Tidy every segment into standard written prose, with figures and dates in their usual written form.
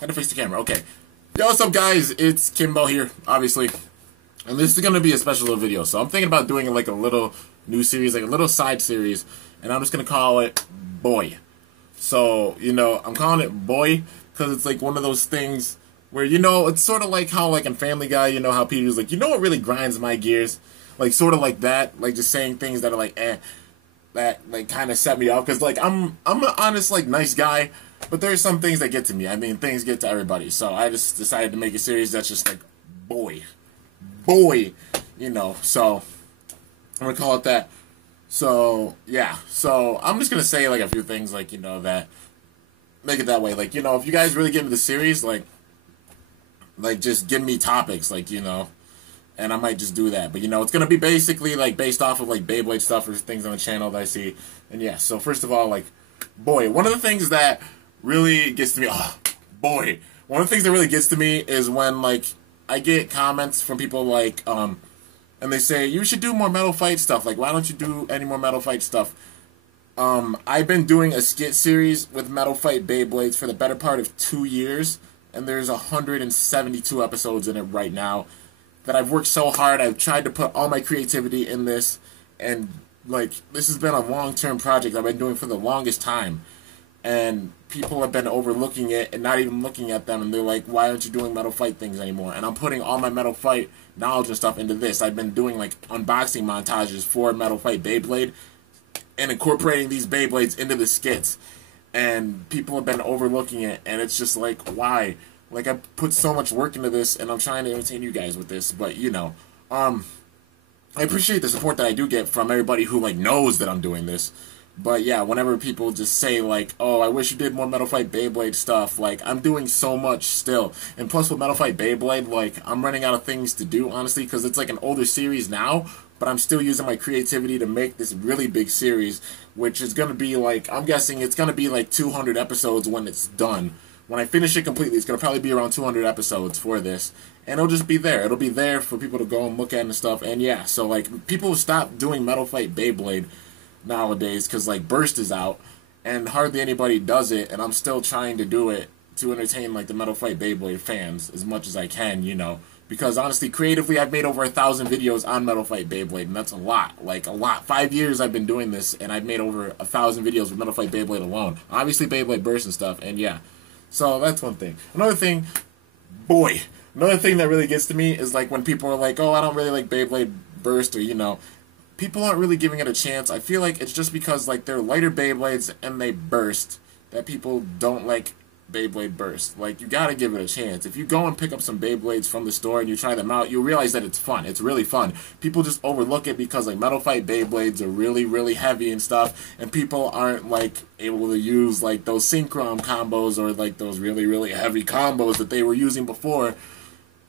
How to fix the camera. Okay. Yo, what's up, guys? It's Kimbo here, obviously. And this is going to be a special little video. So I'm thinking about doing like a little new series, like a little side series. And I'm just going to call it Boy. So, you know, I'm calling it Boy because it's like one of those things where, you know, it's sort of like how, like in Family Guy, you know, how Peter's like, you know what really grinds my gears? Like, sort of like that. Like, just saying things that are like, that, like, kind of set me off. Because, like, I'm an honest, like, nice guy. But there's some things that get to me. I mean, things get to everybody. So I just decided to make a series that's just like, Boy. Boy. You know, so I'm going to call it that. So, yeah. So I'm just going to say, like, a few things, like, you know, that make it that way. Like, you know, if you guys really get into the series, like, just give me topics, like, you know, and I might just do that. But, you know, it's going to be basically, like, based off of, like, Beyblade stuff or things on the channel that I see. And, yeah, so first of all, like, Boy. One of the things that really gets to me, Boy. One of the things that really gets to me is when, like, I get comments from people, like, and they say, you should do more Metal Fight stuff. Like, why don't you do any more Metal Fight stuff? I've been doing a skit series with Metal Fight Beyblades for the better part of 2 years, and there's 172 episodes in it right now that I've worked so hard. I've tried to put all my creativity in this, and, like, this has been a long-term project I've been doing for the longest time. And people have been overlooking it and not even looking at them, and they're like, why aren't you doing Metal Fight things anymore? And I'm putting all my Metal Fight knowledge and stuff into this. I've been doing, like, unboxing montages for Metal Fight Beyblade and incorporating these Beyblades into the skits. And people have been overlooking it, and it's just like, why? Like, I put so much work into this, and I'm trying to entertain you guys with this, but, you know, I appreciate the support that I do get from everybody who, like, knows that I'm doing this. But yeah, whenever people just say, like, oh, I wish you did more Metal Fight Beyblade stuff, like, I'm doing so much still. And plus with Metal Fight Beyblade, like, I'm running out of things to do, honestly, because it's like an older series now, but I'm still using my creativity to make this really big series, which is going to be, like, I'm guessing it's going to be, like, 200 episodes when it's done. When I finish it completely, it's going to probably be around 200 episodes for this. And it'll just be there. It'll be there for people to go and look at and stuff. And yeah, so, like, people stop doing Metal Fight Beyblade nowadays because, like, Burst is out and hardly anybody does it, and I'm still trying to do it to entertain, like, the Metal Fight Beyblade fans as much as I can, you know, because honestly, creatively, I've made over 1,000 videos on Metal Fight Beyblade, and that's a lot, like, a lot. 5 years I've been doing this, and I've made over 1,000 videos with Metal Fight Beyblade alone. Obviously Beyblade Burst and stuff, and yeah, so that's one thing. Another thing, Boy, another thing that really gets to me is, like, when people are like, oh, I don't really like Beyblade Burst, or, you know, people aren't really giving it a chance. I feel like it's just because, like, they're lighter Beyblades and they burst that people don't like Beyblade Burst. Like, you gotta give it a chance. If you go and pick up some Beyblades from the store and you try them out, you'll realize that it's fun. It's really fun. People just overlook it because, like, Metal Fight Beyblades are really, really heavy and stuff, and people aren't, like, able to use, like, those synchron combos or, like, those really, really heavy combos that they were using before.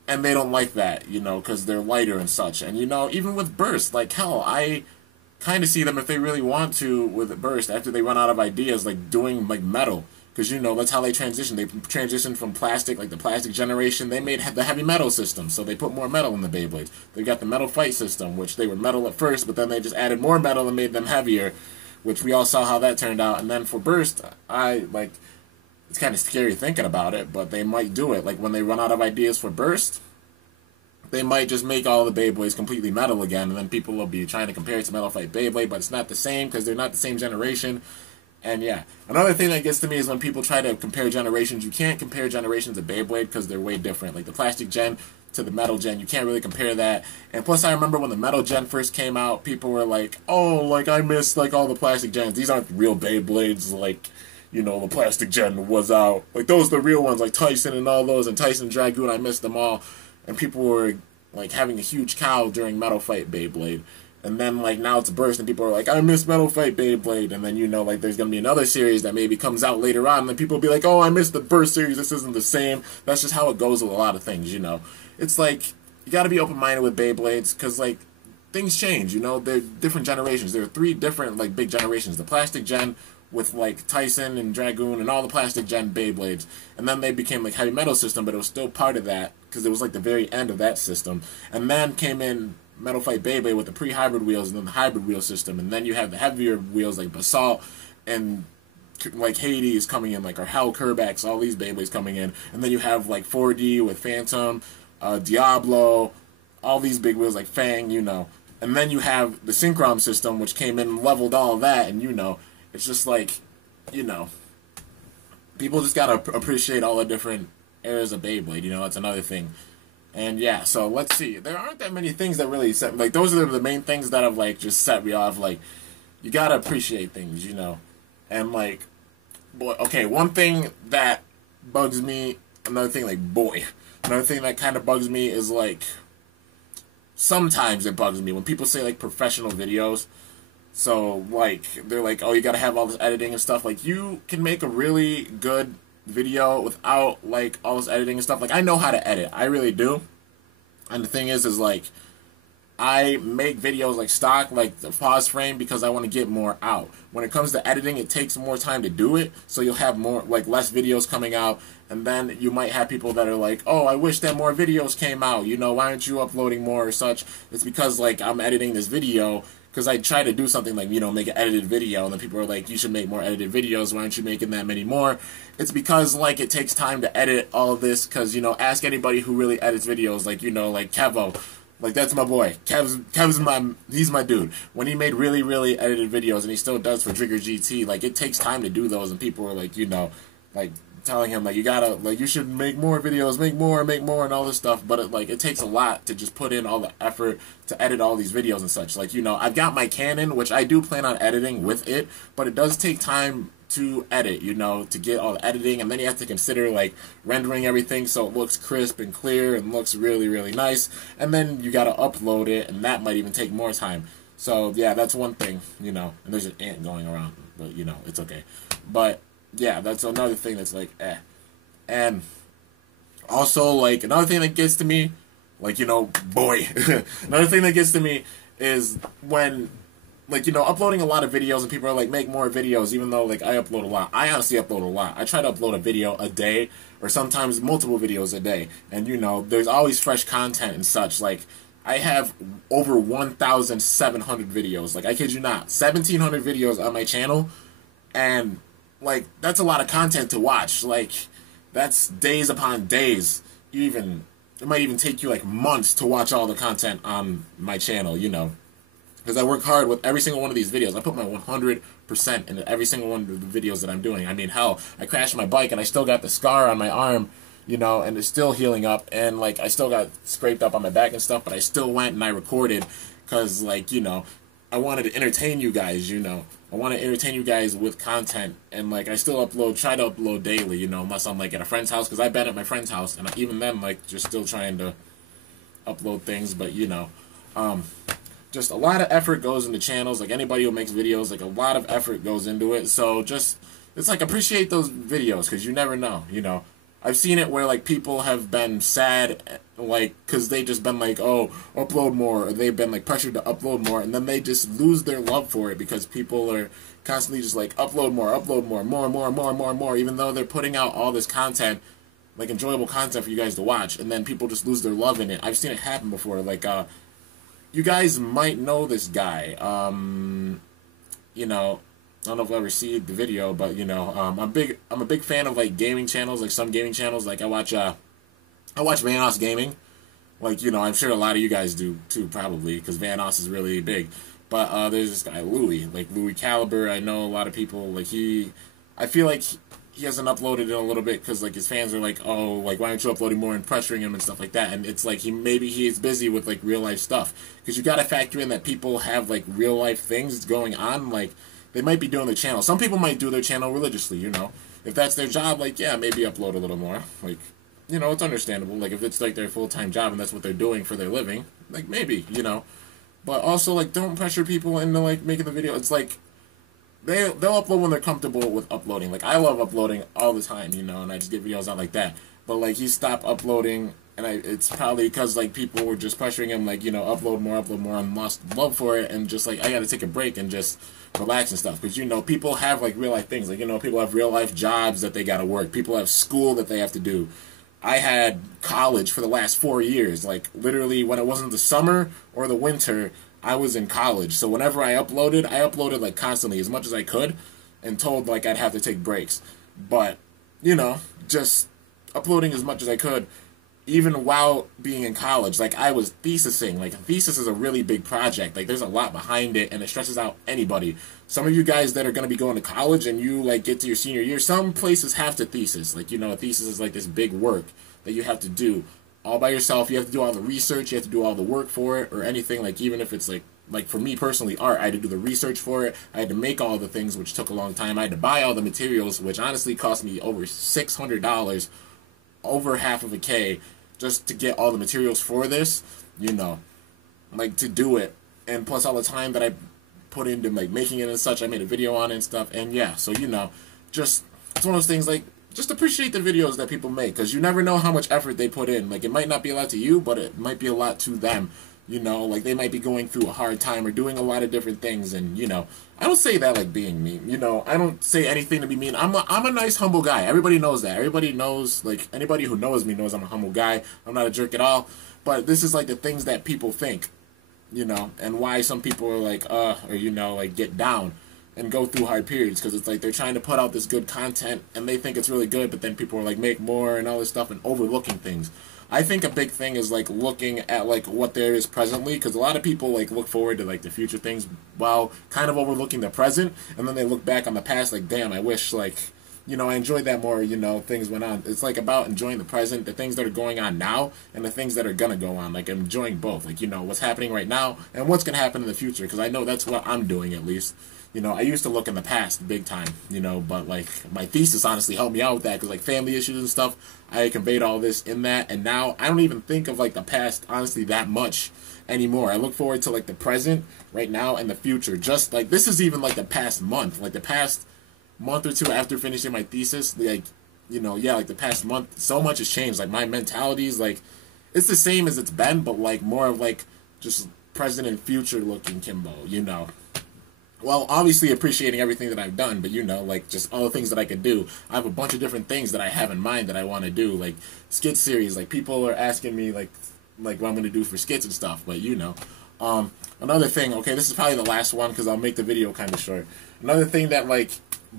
And they don't like that, you know, because they're lighter and such. And, you know, even with Burst, like, hell, I kind of see them, if they really want to, with Burst, after they run out of ideas, like, doing, like, metal. Because, you know, that's how they transition. They transitioned from plastic, like the plastic generation. They made the heavy metal system, so they put more metal in the Beyblades. They got the Metal Fight system, which they were metal at first, but then they just added more metal and made them heavier, which we all saw how that turned out. And then for Burst, it's kind of scary thinking about it, but they might do it. Like, when they run out of ideas for Burst, they might just make all the Beyblades completely metal again, and then people will be trying to compare it to Metal Fight Beyblade, but it's not the same because they're not the same generation. And yeah, another thing that gets to me is when people try to compare generations. You can't compare generations of Beyblade because they're way different. Like, the plastic gen to the metal gen, you can't really compare that. And plus, I remember when the metal gen first came out, people were like, oh, like, I miss, like, all the plastic gens. These aren't real Beyblades, like, you know, the plastic gen was out. Like, those are the real ones, like Tyson and all those, and Tyson Dragoon, I missed them all. And people were, like, having a huge cow during Metal Fight Beyblade. And then, like, now it's Burst, and people are like, I miss Metal Fight Beyblade. And then, you know, like, there's going to be another series that maybe comes out later on, and then people will be like, oh, I missed the Burst series, this isn't the same. That's just how it goes with a lot of things, you know. It's like, you got to be open-minded with Beyblades, because, like, things change, you know. They're different generations. There are 3 different, like, big generations. The plastic gen with, like, Tyson and Dragoon and all the plastic gen Beyblades. And then they became, like, heavy metal system, but it was still part of that, because it was, like, the very end of that system. And then came in Metal Fight Beyblade with the pre-hybrid wheels and then the hybrid wheel system. And then you have the heavier wheels like Basalt and like Hades coming in, like, or Hell Kerbex, all these Beyblades coming in, and then you have like 4D with Phantom, Diablo, all these big wheels like Fang, you know, and then you have the Synchron system, which came in and leveled all of that, and you know, it's just like, you know, people just gotta appreciate all the different eras of Beyblade, you know, that's another thing. And yeah, so let's see. There aren't that many things that really set, like, those are the main things that have, like, just set me off. Like, you gotta appreciate things, you know. And, like, boy, okay, one thing that bugs me, another thing that kind of bugs me is, like, sometimes it bugs me when people say, like, professional videos. So, like, they're like, oh, you gotta have all this editing and stuff. Like, you can make a really good video without, like, all this editing and stuff. Like, I know how to edit. I really do. And the thing is, like, I make videos, like, stock, like, the pause frame, because I want to get more out. When it comes to editing, it takes more time to do it, so you'll have more, like, less videos coming out, and then you might have people that are like, oh, I wish that more videos came out, you know, why aren't you uploading more or such? It's because, like, I'm editing this video, because I try to do something like, you know, make an edited video, and then people are like, you should make more edited videos, why aren't you making that many more? It's because, like, it takes time to edit all of this, because, you know, ask anybody who really edits videos, like, you know, like Kevo. Like, that's my boy. He's my dude. When he made really, really edited videos, and he still does for Trigger GT, like, it takes time to do those, and people are like, you know, like, telling him, like, you gotta, like, you should make more videos, make more, and all this stuff, but it takes a lot to just put in all the effort to edit all these videos and such. Like, you know, I've got my Canon, which I do plan on editing with it, but it does take time to edit, you know, to get all the editing, and then you have to consider, like, rendering everything so it looks crisp and clear and looks really, really nice, and then you gotta upload it, and that might even take more time. So, yeah, that's one thing, you know, and there's an ant going around, but, you know, it's okay. But, yeah, that's another thing that's, like, eh. And also, like, another thing that gets to me, like, you know, another thing that gets to me is when, like, you know, uploading a lot of videos, and people are like, make more videos, even though, like, I upload a lot. I honestly upload a lot. I try to upload a video a day, or sometimes multiple videos a day. And, you know, there's always fresh content and such. Like, I have over 1,700 videos. Like, I kid you not, 1,700 videos on my channel. And, like, that's a lot of content to watch. Like, that's days upon days. It might even take you, like, months to watch all the content on my channel, you know. Because I work hard with every single one of these videos. I put my 100% into every single one of the videos that I'm doing. I mean, hell, I crashed my bike and I still got the scar on my arm, you know, and it's still healing up. And, like, I still got scraped up on my back and stuff, but I still went and I recorded because, like, you know, I wanted to entertain you guys, you know. I want to entertain you guys with content. And, like, I still try to upload daily, you know, unless I'm, like, at a friend's house. Because I've been at my friend's house, and even then, like, just still trying to upload things. But, you know, just a lot of effort goes into channels. Like, anybody who makes videos, like, a lot of effort goes into it. So just, it's like, appreciate those videos, because you never know, you know. I've seen it where, like, people have been sad, like, because they just been like, oh, upload more, or they've been, like, pressured to upload more, and then they just lose their love for it because people are constantly just like, upload more, more, even though they're putting out all this content, like, enjoyable content for you guys to watch, and then people just lose their love in it. I've seen it happen before. Like, you guys might know this guy. You know, I don't know if you'll ever see the video, but, you know, I'm a big fan of, like, gaming channels, like, some gaming channels. Like, I watch Vanoss Gaming. Like, you know, I'm sure a lot of you guys do, too, probably, because Vanoss is really big. But, there's this guy, Louis Caliber. I know a lot of people, like, I feel like he hasn't uploaded in a little bit, because, like, his fans are like, oh, like, why aren't you uploading more, and pressuring him and stuff like that. And it's like, maybe he is busy with, like, real life stuff. Because you gotta factor in that people have, like, real life things going on. Like, they might be doing their channel. Some people might do their channel religiously, you know. If that's their job, like, yeah, maybe upload a little more. Like, you know, it's understandable. Like, if it's, like, their full-time job and that's what they're doing for their living, like, maybe, you know. But also, like, don't pressure people into, like, making the video. It's like, they'll upload when they're comfortable with uploading. Like, I love uploading all the time, you know, and I just get videos out like that. But, like, he stopped uploading, and it's probably because, like, people were just pressuring him, like, you know, upload more, and lost love for it, and just, like, I gotta take a break and just relax and stuff. Because, you know, people have, like, real life things. Like, you know, people have real life jobs that they gotta work. People have school that they have to do. I had college for the last 4 years. Like, literally, when it wasn't the summer or the winter, I was in college. So whenever I uploaded, like, constantly, as much as I could. and told like I'd have to take breaks. But, you know, just uploading as much as I could, even while being in college. Like, I was thesising. Like, a thesis is a really big project. Like, there's a lot behind it, and it stresses out anybody. Some of you guys that are going to be going to college and you, like, get to your senior year, some places have to thesis. Like, you know, a thesis is, like, this big work that you have to do all by yourself. You have to do all the research. You have to do all the work for it or anything. Like, even if it's, like for me personally, art, I had to do the research for it. I had to make all the things, which took a long time. I had to buy all the materials, which honestly cost me over $600, over half of a K, just to get all the materials for this, you know, like, to do it. And plus all the time that I put into, like, making it and such. I made a video on it and stuff. And yeah, so, you know, just, it's one of those things, like, just appreciate the videos that people make, because you never know how much effort they put in. Like, it might not be a lot to you, but it might be a lot to them. You know, like, they might be going through a hard time or doing a lot of different things. And, you know, I don't say that like being mean. You know, I don't say anything to be mean. I'm a nice, humble guy. Everybody knows that. Everybody knows, like, anybody who knows me knows I'm a humble guy. I'm not a jerk at all. But this is, like, the things that people think, you know, and why some people are like, or, you know, like, get down and go through hard periods, because it's like they're trying to put out this good content and they think it's really good, but then people are like, make more and all this stuff, and overlooking things. I think a big thing is, like, looking at, like, what there is presently, because a lot of people, like, look forward to, like, the future things while kind of overlooking the present, and then they look back on the past like, damn, I wish, like, you know, I enjoyed that more, you know, things went on. It's, like, about enjoying the present, the things that are going on now, and the things that are gonna go on, like, enjoying both, like, you know, what's happening right now, and what's gonna happen in the future, because I know that's what I'm doing, at least. You know, I used to look in the past big time, you know, but, like, my thesis honestly helped me out with that, because, like, family issues and stuff, I conveyed all this in that, and now I don't even think of, like, the past, honestly, that much anymore. I look forward to, like, the present right now and the future. Just, like, this is even, like, the past month. Like, the past month or two after finishing my thesis, like, you know, yeah, like, the past month, so much has changed. Like, my mentality is, like, it's the same as it's been, but, like, more of, like, just present and future looking Kimbo, you know. Well, obviously appreciating everything that I've done, but, you know, like, just all the things that I could do. I have a bunch of different things that I have in mind that I want to do, like, skit series. Like, people are asking me, like what I'm going to do for skits and stuff, but, you know. Another thing, okay, this is probably the last one, because I'll make the video kind of short. Another thing that, like,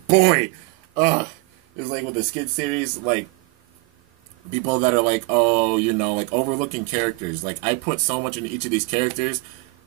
boy, is, like, with the skit series, like, people that are like, oh, you know, like, overlooking characters. Like, I put so much into each of these characters,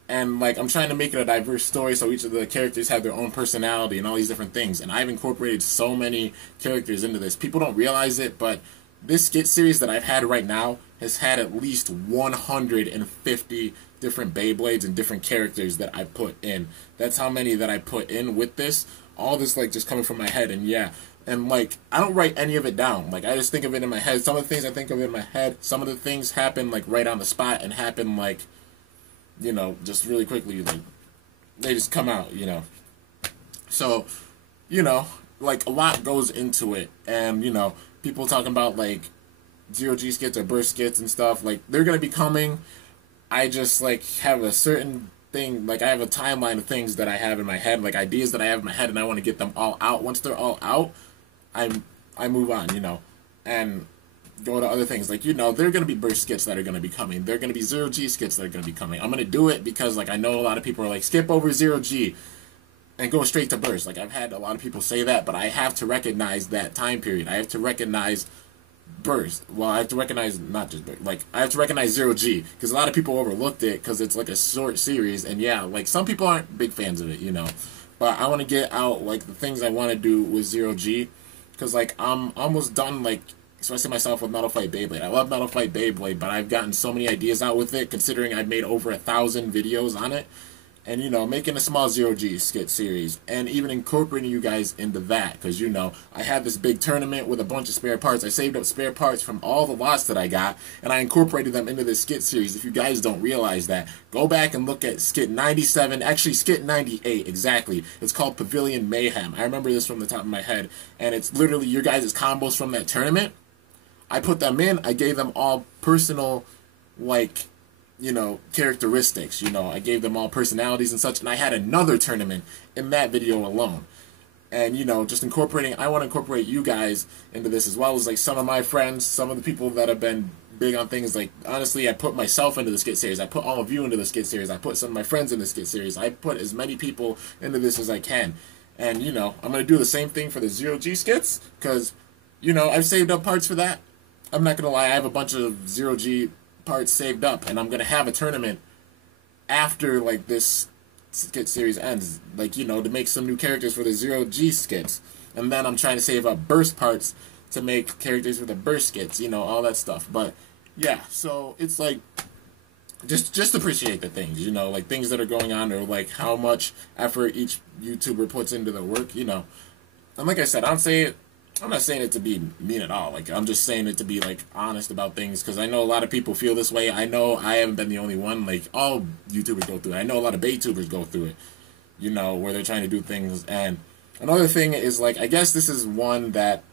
and, like, I'm trying to make it a diverse story so each of the characters have their own personality and all these different things. And I've incorporated so many characters into this. People don't realize it, but this skit series that I've had right now has had at least 150 different Beyblades and different characters that I put in. That's how many that I put in with this. All this, like, just coming from my head, and yeah. And, like, I don't write any of it down. Like, I just think of it in my head. Some of the things I think of in my head, some of the things happen, like, right on the spot, and happen, like, you know, just really quickly, like, they just come out, you know. So, you know, like, a lot goes into it, and, you know, people talking about, like, zero-G skits or burst skits and stuff, like, they're gonna be coming. I just, like, have a certain thing, like, I have a timeline of things that I have in my head, like, ideas that I have in my head, and I want to get them all out. Once they're all out, I move on, you know, and go to other things. Like, you know, there are going to be burst skits that are going to be coming. There are going to be zero-G skits that are going to be coming. I'm going to do it because, like, I know a lot of people are like, skip over zero-G and go straight to burst. Like, I've had a lot of people say that, but I have to recognize that time period. I have to recognize burst. Well, I have to recognize, not just burst, like, I have to recognize zero-G, because a lot of people overlooked it because it's, like, a short series, and yeah, like, some people aren't big fans of it, you know. But I want to get out, like, the things I want to do with zero-G, because, like, I'm almost done, like, especially myself with Metal Fight Beyblade. I love Metal Fight Beyblade, but I've gotten so many ideas out with it, considering I've made over 1,000 videos on it. And, you know, making a small zero-G skit series, and even incorporating you guys into that, because, you know, I had this big tournament with a bunch of spare parts. I saved up spare parts from all the lots that I got, and I incorporated them into this skit series. If you guys don't realize that, go back and look at Skit 97, actually Skit 98, exactly. It's called Pavilion Mayhem. I remember this from the top of my head, and it's literally your guys' combos from that tournament. I put them in, I gave them all personal, like, you know, characteristics, you know, I gave them all personalities and such, and I had another tournament in that video alone. And, you know, just incorporating, I want to incorporate you guys into this, as well as, like, some of my friends, some of the people that have been big on things. Like, honestly, I put myself into the skit series, I put all of you into the skit series, I put some of my friends in the skit series, I put as many people into this as I can. And, you know, I'm going to do the same thing for the zero-G skits, because, you know, I've saved up parts for that. I'm not going to lie, I have a bunch of zero-G parts saved up, and I'm going to have a tournament after, like, this skit series ends, like, you know, to make some new characters for the zero-G skits. And then I'm trying to save up burst parts to make characters for the burst skits, you know, all that stuff. But, yeah, so it's like, just appreciate the things, you know, like things that are going on, or like how much effort each YouTuber puts into the work, you know. And like I said, I'm not saying it to be mean at all. Like, I'm just saying it to be like honest about things, because I know a lot of people feel this way. I know I haven't been the only one. Like, all YouTubers go through it. I know a lot of Baytubers go through it, you know, where they're trying to do things. And another thing is, like, I guess this is one that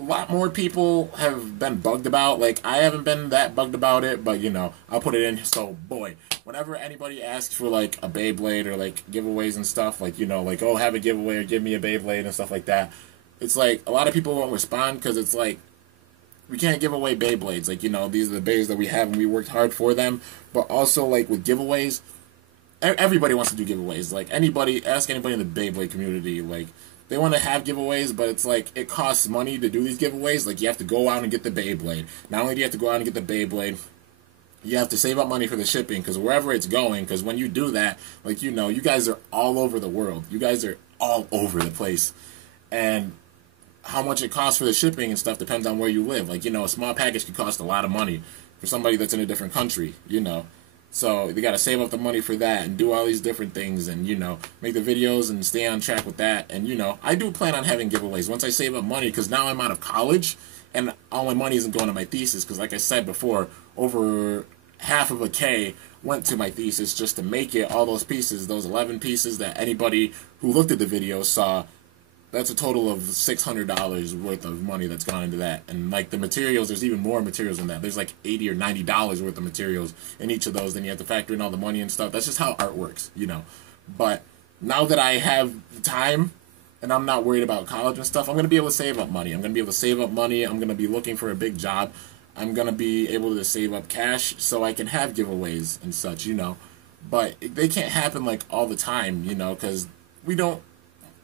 a lot more people have been bugged about. Like, I haven't been that bugged about it, but, you know, I'll put it in. So, boy, whenever anybody asks for, like, a Beyblade or, like, giveaways and stuff, like, you know, like, oh, have a giveaway or give me a Beyblade and stuff like that, it's like, a lot of people won't respond, because it's like, we can't give away Beyblades. Like, you know, these are the Beyblades that we have, and we worked hard for them. But also, like, with giveaways, everybody wants to do giveaways. Like, ask anybody in the Beyblade community, like, they want to have giveaways, but it's like, it costs money to do these giveaways. Like, you have to go out and get the Beyblade. Not only do you have to go out and get the Beyblade, you have to save up money for the shipping, because wherever it's going, because when you do that, like, you know, you guys are all over the world. You guys are all over the place. And how much it costs for the shipping and stuff depends on where you live. Like, you know, a small package could cost a lot of money for somebody that's in a different country, you know. So they got to save up the money for that and do all these different things, and, you know, make the videos and stay on track with that. And, you know, I do plan on having giveaways once I save up money, because now I'm out of college and all my money isn't going to my thesis, because, like I said before, over half of a K went to my thesis just to make it. All those pieces, those 11 pieces that anybody who looked at the video saw, that's a total of $600 worth of money that's gone into that. And, like, the materials, there's even more materials than that. There's like $80 or $90 worth of materials in each of those. Then you have to factor in all the money and stuff. That's just how art works, you know. But now that I have time and I'm not worried about college and stuff, I'm going to be able to save up money. I'm going to be able to save up money. I'm going to be looking for a big job. I'm going to be able to save up cash so I can have giveaways and such, you know. But they can't happen, like, all the time, you know, because we don't,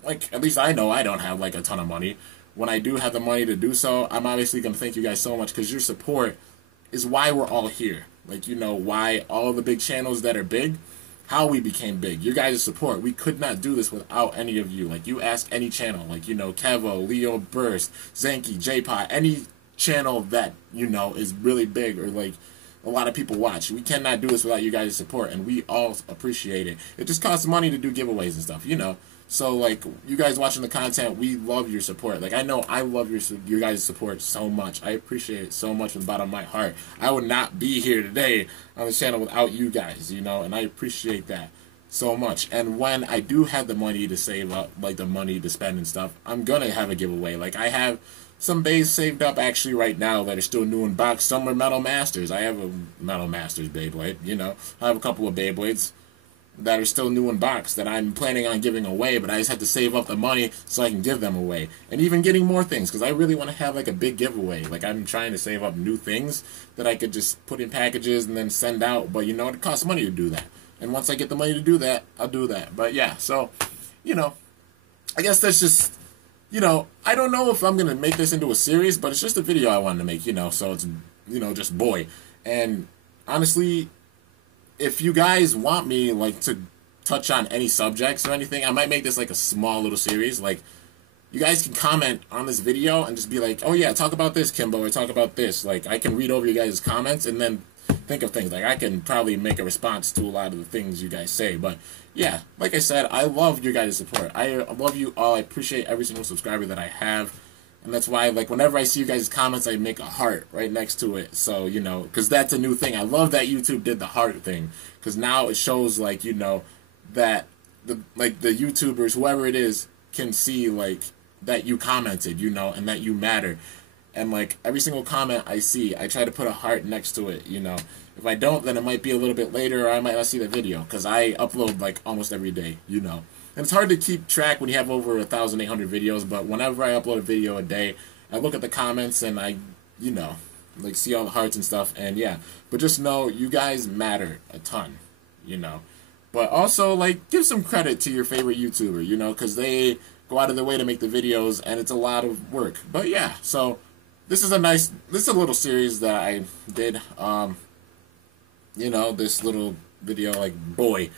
like, at least I know I don't have, like, a ton of money. When I do have the money to do so, I'm obviously going to thank you guys so much, because your support is why we're all here. Like, you know, why all the big channels that are big, how we became big. Your guys' support. We could not do this without any of you. Like, you ask any channel, like, you know, Kevo, Leo Burst, Zenki, J-Pot, any channel that, you know, is really big, or, like, a lot of people watch. We cannot do this without you guys' support, and we all appreciate it. It just costs money to do giveaways and stuff, you know. So, like, you guys watching the content, we love your support. Like, I know I love your guys' support so much. I appreciate it so much from the bottom of my heart. I would not be here today on the channel without you guys, you know, and I appreciate that so much. And when I do have the money to save up, like, the money to spend and stuff, I'm gonna have a giveaway. Like, I have some bays saved up actually right now that are still new in box. Some are Metal Masters. I have a Metal Masters Beyblade, you know. I have a couple of Beyblades that are still new in box that I'm planning on giving away, but I just had to save up the money so I can give them away. And even getting more things, because I really want to have, like, a big giveaway. Like, I'm trying to save up new things that I could just put in packages and then send out, but, you know, it costs money to do that. And once I get the money to do that, I'll do that. But, yeah, so, you know, I guess that's just, you know, I don't know if I'm going to make this into a series, but it's just a video I wanted to make, you know, so it's, you know, just boy. And, honestly, if you guys want me, like, to touch on any subjects or anything, I might make this, like, a small little series. Like, you guys can comment on this video and just be like, oh, yeah, talk about this, Kimbo, or talk about this. Like, I can read over you guys' comments and then think of things. Like, I can probably make a response to a lot of the things you guys say. But, yeah, like I said, I love your guys' support. I love you all. I appreciate every single subscriber that I have. And that's why, like, whenever I see you guys' comments, I make a heart right next to it. So, you know, because that's a new thing. I love that YouTube did the heart thing. Because now it shows, like, you know, that, the YouTubers, whoever it is, can see, like, that you commented, you know, and that you matter. And, like, every single comment I see, I try to put a heart next to it, you know. If I don't, then it might be a little bit later, or I might not see the video. Because I upload, like, almost every day, you know. And it's hard to keep track when you have over 1,800 videos, but whenever I upload a video a day, I look at the comments and I, you know, like, see all the hearts and stuff, and yeah. But just know, you guys matter a ton, you know. But also, like, give some credit to your favorite YouTuber, you know, because they go out of their way to make the videos, and it's a lot of work. But yeah, so this is a little series that I did. You know, this little video, like, boy,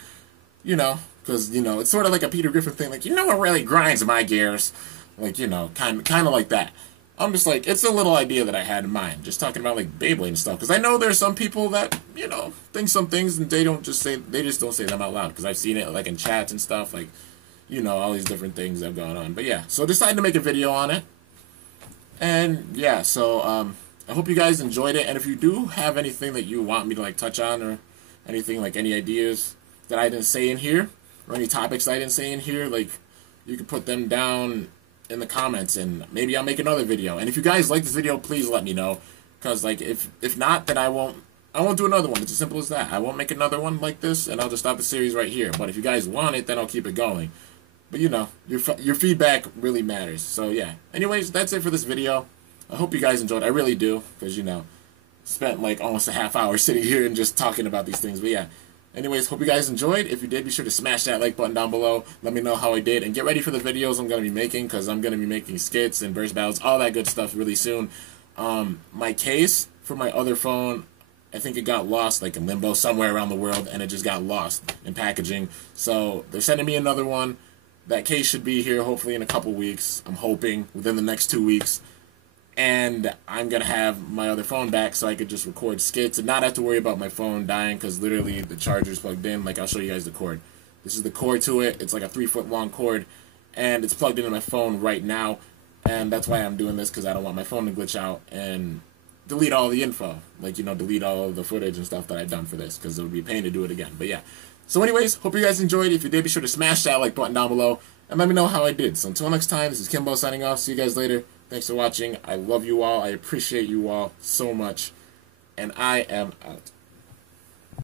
you know, because, you know, it's sort of like a Peter Griffin thing, like, you know what really grinds my gears? Like, you know, kind of like that. I'm just like, it's a little idea that I had in mind, just talking about, like, Beyblade and stuff, because I know there's some people that, you know, think some things, and they just don't say them out loud, because I've seen it, like, in chats and stuff, like, you know, all these different things that have gone on. But yeah, so I decided to make a video on it, and yeah, so, I hope you guys enjoyed it, and if you do have anything that you want me to, like, touch on, or anything, like, any ideas that I didn't say in here, or any topics I didn't say in here, like, you can put them down in the comments, and maybe I'll make another video. And if you guys like this video, please let me know, because, like, if not, then I won't do another one. It's as simple as that. I won't make another one like this, and I'll just stop the series right here. But if you guys want it, then I'll keep it going. But, you know, your feedback really matters. So, yeah. Anyways, that's it for this video. I hope you guys enjoyed. I really do, because, you know, spent, like, almost a half hour sitting here and just talking about these things. But, yeah. Anyways, hope you guys enjoyed. If you did, be sure to smash that like button down below. Let me know how I did. And get ready for the videos I'm going to be making, because I'm going to be making skits and burst battles, all that good stuff really soon. My case for my other phone, I think it got lost, like, in limbo somewhere around the world, and it just got lost in packaging. So they're sending me another one. That case should be here hopefully in a couple weeks. I'm hoping within the next 2 weeks. And I'm going to have my other phone back so I could just record skits and not have to worry about my phone dying, because literally the charger's plugged in. Like, I'll show you guys the cord. This is the cord to it. It's like a 3-foot long cord, and it's plugged into my phone right now. And that's why I'm doing this, because I don't want my phone to glitch out and delete all the info. Like, you know, delete all the footage and stuff that I've done for this, because it would be a pain to do it again. But yeah. So anyways, hope you guys enjoyed. If you did, be sure to smash that like button down below and let me know how I did. So until next time, this is Kimbo signing off. See you guys later. Thanks for watching. I love you all. I appreciate you all so much. And I am out.